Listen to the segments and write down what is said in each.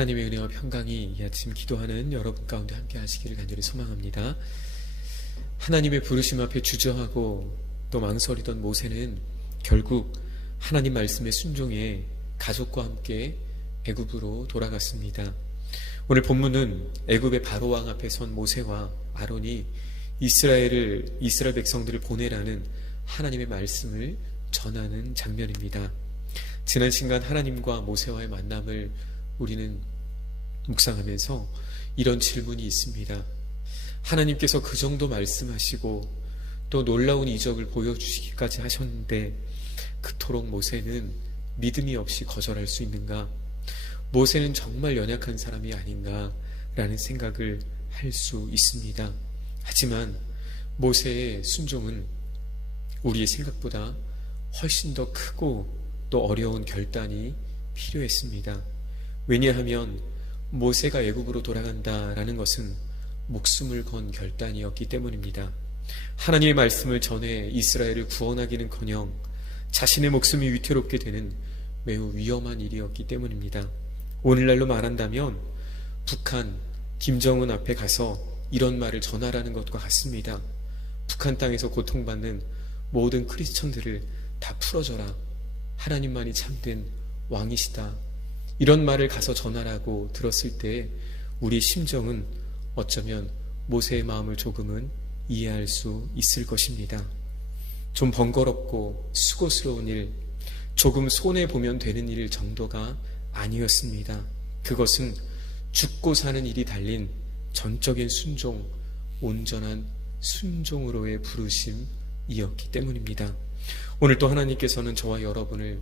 하나님의 은혜와 평강이 이 아침 기도하는 여러분 가운데 함께 하시기를 간절히 소망합니다. 하나님의 부르심 앞에 주저하고 또 망설이던 모세는 결국 하나님 말씀에 순종해 가족과 함께 애굽으로 돌아갔습니다. 오늘 본문은 애굽의 바로왕 앞에 선 모세와 아론이 이스라엘 백성들을 보내라는 하나님의 말씀을 전하는 장면입니다. 지난 시간 하나님과 모세와의 만남을 우리는 묵상하면서 이런 질문이 있습니다. 하나님께서 그 정도 말씀하시고 또 놀라운 이적을 보여주시기까지 하셨는데 그토록 모세는 믿음이 없이 거절할 수 있는가? 모세는 정말 연약한 사람이 아닌가? 라는 생각을 할 수 있습니다. 하지만 모세의 순종은 우리의 생각보다 훨씬 더 크고 또 어려운 결단이 필요했습니다. 왜냐하면 모세가 애굽으로 돌아간다라는 것은 목숨을 건 결단이었기 때문입니다. 하나님의 말씀을 전해 이스라엘을 구원하기는커녕 자신의 목숨이 위태롭게 되는 매우 위험한 일이었기 때문입니다. 오늘날로 말한다면 북한 김정은 앞에 가서 이런 말을 전하라는 것과 같습니다. 북한 땅에서 고통받는 모든 크리스천들을 다 풀어줘라. 하나님만이 참된 왕이시다. 이런 말을 가서 전하라고 들었을 때 우리의 심정은 어쩌면 모세의 마음을 조금은 이해할 수 있을 것입니다. 좀 번거롭고 수고스러운 일, 조금 손해보면 되는 일 정도가 아니었습니다. 그것은 죽고 사는 일이 달린 전적인 순종, 온전한 순종으로의 부르심이었기 때문입니다. 오늘 또 하나님께서는 저와 여러분을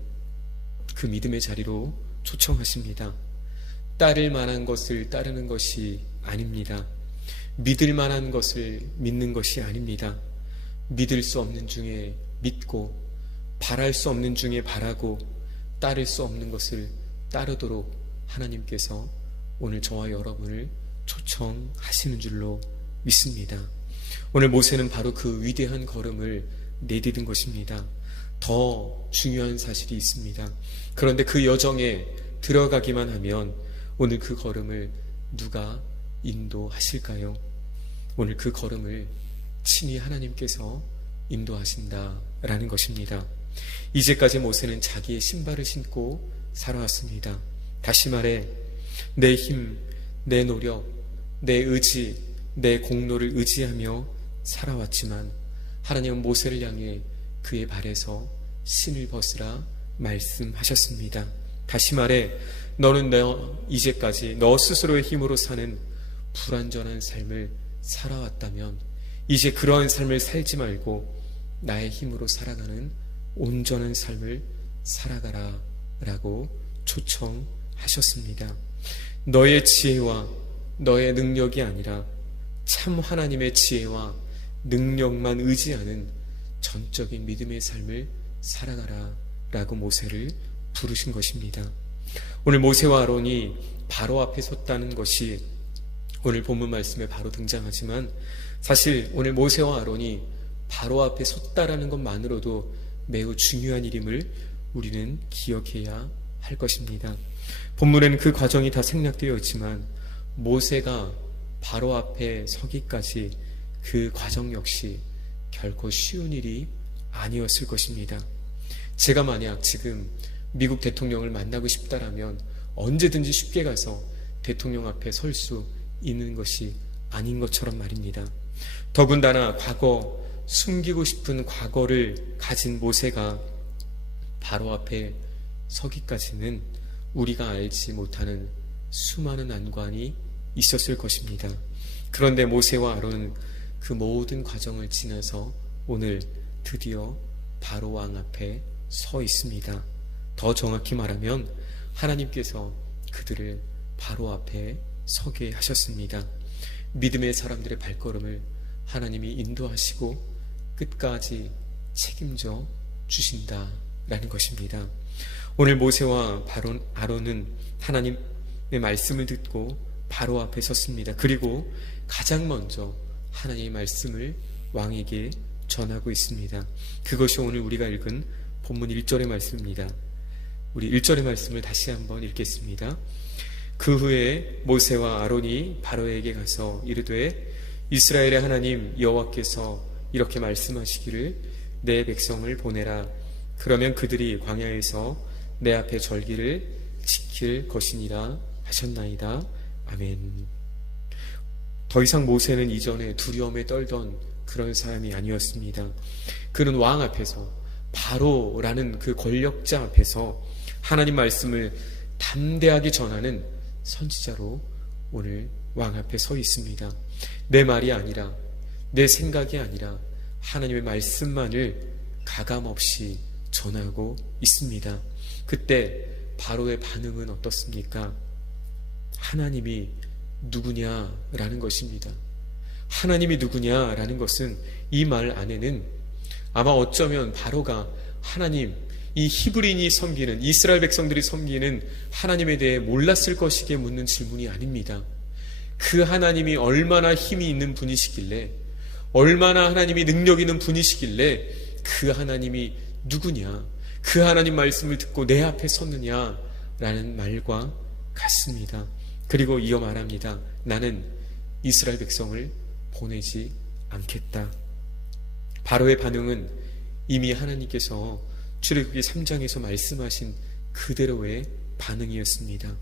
그 믿음의 자리로 초청하십니다. 따를 만한 것을 따르는 것이 아닙니다. 믿을 만한 것을 믿는 것이 아닙니다. 믿을 수 없는 중에 믿고 바랄 수 없는 중에 바라고 따를 수 없는 것을 따르도록 하나님께서 오늘 저와 여러분을 초청하시는 줄로 믿습니다. 오늘 모세는 바로 그 위대한 걸음을 내디딘 것입니다. 더 중요한 사실이 있습니다. 그런데 그 여정에 들어가기만 하면 오늘 그 걸음을 누가 인도하실까요? 오늘 그 걸음을 친히 하나님께서 인도하신다라는 것입니다. 이제까지 모세는 자기의 신발을 신고 살아왔습니다. 다시 말해 내 힘, 내 노력, 내 의지, 내 공로를 의지하며 살아왔지만 하나님은 모세를 향해 그의 발에서 신을 벗으라 말씀하셨습니다. 다시 말해 너는 이제까지 너 스스로의 힘으로 사는 불완전한 삶을 살아왔다면 이제 그러한 삶을 살지 말고 나의 힘으로 살아가는 온전한 삶을 살아가라 라고 초청하셨습니다. 너의 지혜와 너의 능력이 아니라 참 하나님의 지혜와 능력만 의지하는 전적인 믿음의 삶을 살아가라 라고 모세를 부르신 것입니다. 오늘 모세와 아론이 바로 앞에 섰다는 것이 오늘 본문 말씀에 바로 등장하지만 사실 오늘 모세와 아론이 바로 앞에 섰다라는 것만으로도 매우 중요한 일임을 우리는 기억해야 할 것입니다. 본문에는 그 과정이 다 생략되어 있지만 모세가 바로 앞에 서기까지 그 과정 역시 결코 쉬운 일이 아니었을 것입니다. 제가 만약 지금 미국 대통령을 만나고 싶다라면 언제든지 쉽게 가서 대통령 앞에 설 수 있는 것이 아닌 것처럼 말입니다. 더군다나 과거 숨기고 싶은 과거를 가진 모세가 바로 앞에 서기까지는 우리가 알지 못하는 수많은 난관이 있었을 것입니다. 그런데 모세와 아론은 그 모든 과정을 지나서 오늘 드디어 바로 왕 앞에 서 있습니다. 더 정확히 말하면 하나님께서 그들을 바로 앞에 서게 하셨습니다. 믿음의 사람들의 발걸음을 하나님이 인도하시고 끝까지 책임져 주신다라는 것입니다. 오늘 모세와 아론은 하나님의 말씀을 듣고 바로 앞에 섰습니다. 그리고 가장 먼저 하나님의 말씀을 왕에게 전하고 있습니다. 그것이 오늘 우리가 읽은 본문 1절의 말씀입니다. 우리 1절의 말씀을 다시 한번 읽겠습니다. 그 후에 모세와 아론이 바로에게 가서 이르되 이스라엘의 하나님 여호와께서 이렇게 말씀하시기를 내 백성을 보내라. 그러면 그들이 광야에서 내 앞에 절기를 지킬 것이니라 하셨나이다. 아멘. 더 이상 모세는 이전에 두려움에 떨던 그런 사람이 아니었습니다. 그는 왕 앞에서, 바로라는 그 권력자 앞에서 하나님 말씀을 담대하게 전하는 선지자로 오늘 왕 앞에 서 있습니다. 내 말이 아니라, 내 생각이 아니라 하나님의 말씀만을 가감없이 전하고 있습니다. 그때 바로의 반응은 어떻습니까? 하나님이 누구냐라는 것입니다. 하나님이 누구냐라는 것은 이 말 안에는 아마 어쩌면 바로가 하나님, 이 히브리인이 섬기는, 이스라엘 백성들이 섬기는 하나님에 대해 몰랐을 것이기에 묻는 질문이 아닙니다. 그 하나님이 얼마나 힘이 있는 분이시길래, 얼마나 하나님이 능력 있는 분이시길래 그 하나님이 누구냐, 그 하나님 말씀을 듣고 내 앞에 섰느냐라는 말과 같습니다. 그리고 이어 말합니다. 나는 이스라엘 백성을 보내지 않겠다. 바로의 반응은 이미 하나님께서 출애굽기 3장에서 말씀하신 그대로의 반응이었습니다.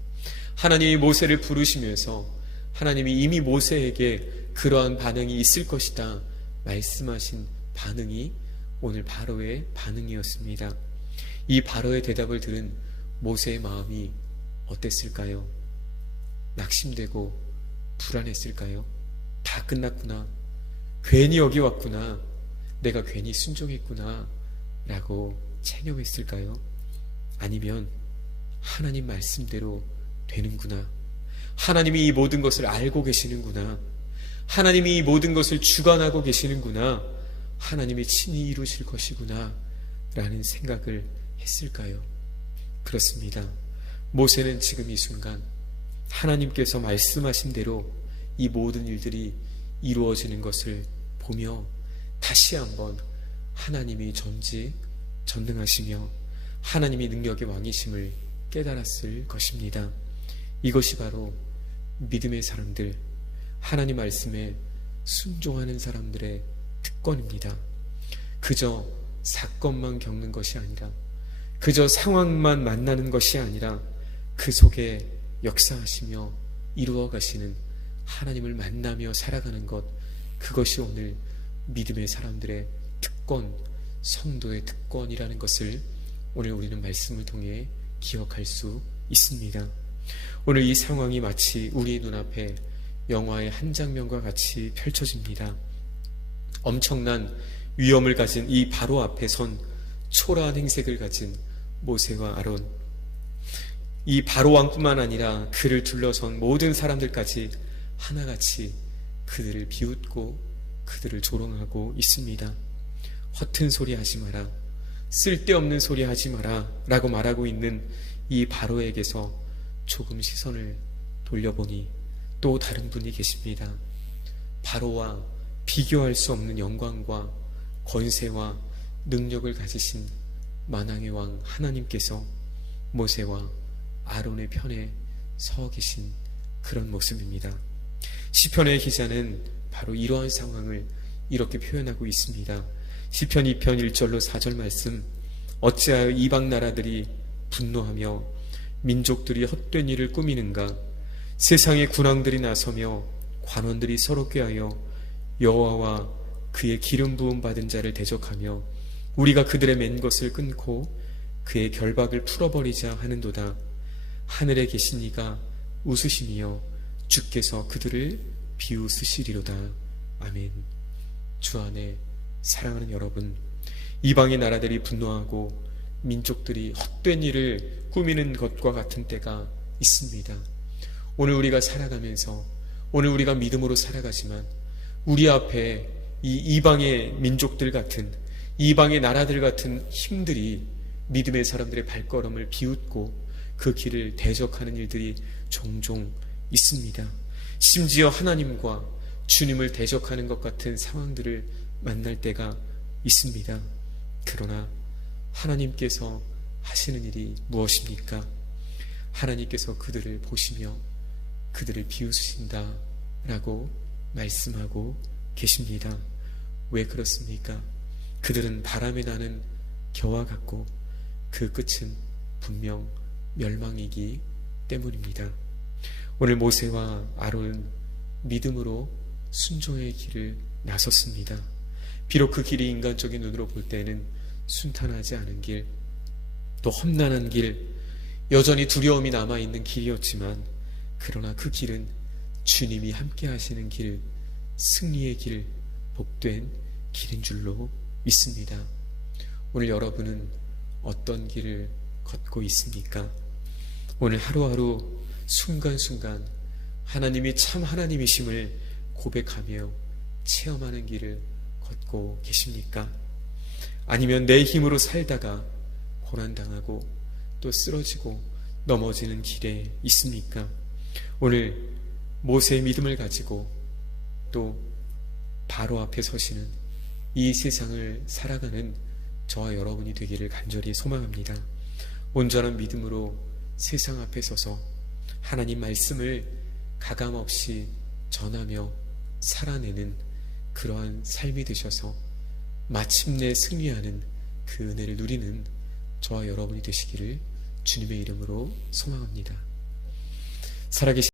하나님이 모세를 부르시면서 하나님이 이미 모세에게 그러한 반응이 있을 것이다 말씀하신 반응이 오늘 바로의 반응이었습니다. 이 바로의 대답을 들은 모세의 마음이 어땠을까요? 낙심되고 불안했을까요? 다 끝났구나, 괜히 여기 왔구나, 내가 괜히 순종했구나 라고 체념했을까요? 아니면 하나님 말씀대로 되는구나, 하나님이 이 모든 것을 알고 계시는구나, 하나님이 이 모든 것을 주관하고 계시는구나, 하나님이 친히 이루실 것이구나 라는 생각을 했을까요? 그렇습니다. 모세는 지금 이 순간 하나님께서 말씀하신 대로 이 모든 일들이 이루어지는 것을 보며 다시 한번 하나님이 전지전능하시며 하나님이 능력의 왕이심을 깨달았을 것입니다. 이것이 바로 믿음의 사람들, 하나님 말씀에 순종하는 사람들의 특권입니다. 그저 사건만 겪는 것이 아니라, 그저 상황만 만나는 것이 아니라 그 속에 역사하시며 이루어 가시는 하나님을 만나며 살아가는 것, 그것이 오늘 믿음의 사람들의 특권, 성도의 특권이라는 것을 오늘 우리는 말씀을 통해 기억할 수 있습니다. 오늘 이 상황이 마치 우리 눈앞에 영화의 한 장면과 같이 펼쳐집니다. 엄청난 위엄을 가진 이 바로 앞에 선 초라한 행색을 가진 모세와 아론, 이 바로 왕뿐만 아니라 그를 둘러선 모든 사람들까지 하나같이 그들을 비웃고 그들을 조롱하고 있습니다. 허튼 소리 하지 마라, 쓸데없는 소리 하지 마라 라고 말하고 있는 이 바로에게서 조금 시선을 돌려보니 또 다른 분이 계십니다. 바로와 비교할 수 없는 영광과 권세와 능력을 가지신 만왕의 왕 하나님께서 모세와 아론의 편에 서 계신 그런 모습입니다. 시편의 기자는 바로 이러한 상황을 이렇게 표현하고 있습니다. 시편 2편 1절로 4절 말씀, 어찌하여 이방 나라들이 분노하며 민족들이 헛된 일을 꾸미는가? 세상의 군왕들이 나서며 관원들이 서로 꾀하여 여호와와 그의 기름 부음 받은 자를 대적하며 우리가 그들의 맨 것을 끊고 그의 결박을 풀어버리자 하는도다. 하늘에 계신 이가 웃으시며 주께서 그들을 비웃으시리로다. 아멘. 주 안에 사랑하는 여러분, 이방의 나라들이 분노하고 민족들이 헛된 일을 꾸미는 것과 같은 때가 있습니다. 오늘 우리가 살아가면서, 오늘 우리가 믿음으로 살아가지만 우리 앞에 이 이방의 민족들 같은, 이방의 나라들 같은 힘들이 믿음의 사람들의 발걸음을 비웃고 그 길을 대적하는 일들이 종종 있습니다. 심지어 하나님과 주님을 대적하는 것 같은 상황들을 만날 때가 있습니다. 그러나 하나님께서 하시는 일이 무엇입니까? 하나님께서 그들을 보시며 그들을 비웃으신다 라고 말씀하고 계십니다. 왜 그렇습니까? 그들은 바람에 나는 겨와 같고 그 끝은 분명 멸망이기 때문입니다. 오늘 모세와 아론은 믿음으로 순종의 길을 나섰습니다. 비록 그 길이 인간적인 눈으로 볼 때는 순탄하지 않은 길, 또 험난한 길, 여전히 두려움이 남아있는 길이었지만 그러나 그 길은 주님이 함께 하시는 길, 승리의 길, 복된 길인 줄로 믿습니다. 오늘 여러분은 어떤 길을 걷고 있습니까? 오늘 하루하루 순간순간 하나님이 참 하나님이심을 고백하며 체험하는 길을 걷고 계십니까? 아니면 내 힘으로 살다가 고난당하고 또 쓰러지고 넘어지는 길에 있습니까? 오늘 모세의 믿음을 가지고 또 바로 앞에 서시는 이 세상을 살아가는 저와 여러분이 되기를 간절히 소망합니다. 온전한 믿음으로 세상 앞에 서서 하나님 말씀을 가감없이 전하며 살아내는 그러한 삶이 되셔서 마침내 승리하는 그 은혜를 누리는 저와 여러분이 되시기를 주님의 이름으로 소망합니다. 살아계신